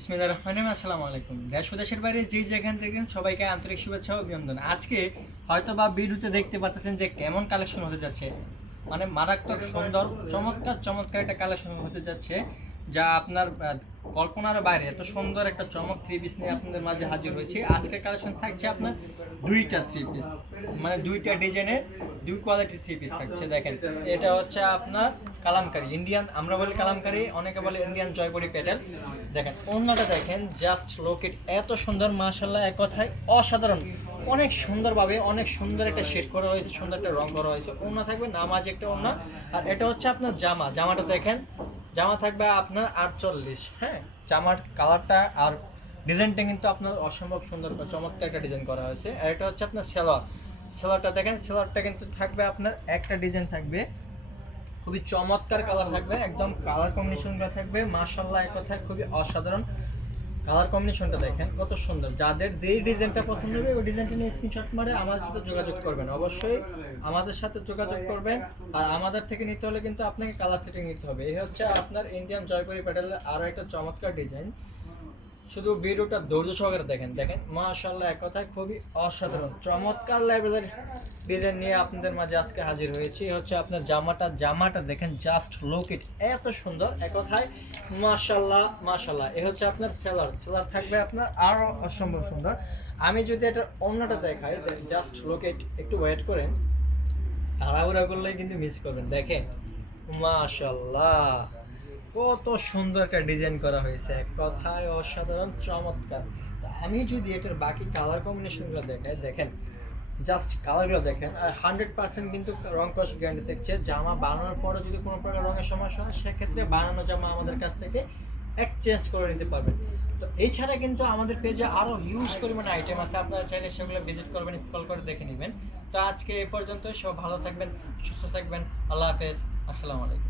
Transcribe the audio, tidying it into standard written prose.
বিসমিল্লাহির রহমানির রহিম। আসসালামু আলাইকুম। দেশ ও দেশের বাইরে যে যেখান থেকে সবাইকে আন্তরিক শুভেচ্ছা ও অভিনন্দন। আজকে হয়তো বা ভিডিওতে দেখতে পাচ্ছেন যে কেমন কালেকশন হতে যাচ্ছে, মানে মারাত্মক সুন্দর চমৎকার চমৎকার একটা কালেকশন হতে যাচ্ছে, যা আপনার কল্পনার বাইরে। এত সুন্দর একটা চমক থ্রি পিস নিয়ে আপনাদের মাঝে হাজির হয়েছে। আজকের কালেকশন থাকছে আপনার দুইটা থ্রি পিস, মানে দুইটা ডিজাইনের দুই কোয়ালিটির থ্রি পিস থাকছে। দেখেন, এটা হচ্ছে আপনার কালামকারী ইন্ডিয়ান, আমরা বলি কালামকারী, অনেকে বলে ইন্ডিয়ান জয়পুরি প্যাটেল। দেখেন ওড়নাটা দেখেন, জাস্ট লোকেট এত সুন্দর, মাশাআল্লাহ, এক কথায় অসাধারণ। অনেক সুন্দরভাবে অনেক সুন্দর একটা শেড করা হয়েছে, সুন্দর একটা রং করা হয়েছে। ওড়না থাকবে নামাজ একটা ওড়না। আর এটা হচ্ছে আপনার জামাটা দেখেন, জামা থাকবে আপনার 48। হ্যাঁ, জামার কালারটা আর ডিজাইনটা কিন্তু আপনার অসম্ভব সুন্দর, চমৎকার একটা ডিজাইন করা হয়েছে। আর এটা হচ্ছে আপনার সেলোয়ারটা দেখেন, সেলোয়ারটা কিন্তু থাকবে আপনার একটা ডিজাইন থাকবে, খুবই চমৎকার কালার থাকবে, একদম কালার কম্বিনেশনটা থাকবে মাশাআল্লাহ, এক কথায় খুবই অসাধারণ। কালার কম্বিনেশনটা দেখেন কত সুন্দর। যাদের যেই ডিজাইনটা পছন্দ হবে ওই ডিজাইনটা নিয়ে স্ক্রিনশট মারে আমাদের সাথে যোগাযোগ করবেন। অবশ্যই আমাদের সাথে যোগাযোগ করবেন। আর আমাদের থেকে নিতে হলে কিন্তু আপনাকে কালার সেটিং নিতে হবে। এই হচ্ছে আপনার ইন্ডিয়ান জয়পুরি প্যাটেলের আরও একটা চমৎকার ডিজাইন। শুধু ভিডিওটা ধৈর্য সহকারে দেখেন। দেখেন মাশাআল্লাহ, এক কথায় খুবই অসাধারণ চমৎকার লেভেলের ডিজাইন নিয়ে আপনাদের মাঝে আজকে হাজির হয়েছি। হচ্ছে আপনার জামাটা দেখেন, জাস্ট লুক ইট, এত সুন্দর, এক কথায় মাশাআল্লাহ মাশাআল্লাহ। এ হচ্ছে আপনার সেলার থাকবে আপনার আরও অসম্ভব সুন্দর। আমি যদি এটা অন্যটা দেখাই, জাস্ট লুক ইট, একটু ওয়েট করেন, তাড়াহুড়া করলেই কিন্তু মিস করবেন। দেখেন মাশাআল্লাহ, কত সুন্দর একটা ডিজাইন করা হয়েছে, এক কথায় অসাধারণ চমৎকার। আমি যদি এটার বাকি কালার কম্বিনেশনগুলো দেখাই, দেখেন জাস্ট কালারগুলো দেখেন। আর 100% কিন্তু রং কস গ্যারান্টি থাকছে। জামা বানানোর পরে যদি কোনো প্রকার রঙের সমস্যা হয়, সেক্ষেত্রে বানানো জামা আমাদের কাছ থেকে এক্সচেঞ্জ করে নিতে পারবেন। তো এছাড়া কিন্তু আমাদের পেজে আরও হিউজ পরিমাণে আইটেম আছে, আপনারা চাইলে সেগুলো ভিজিট করবেন, স্ক্রল করে দেখে নেবেন। তো আজকে এ পর্যন্ত, সব ভালো থাকবেন, সুস্থ থাকবেন, আল্লাহ হাফেজ, আসসালামু আলাইকুম।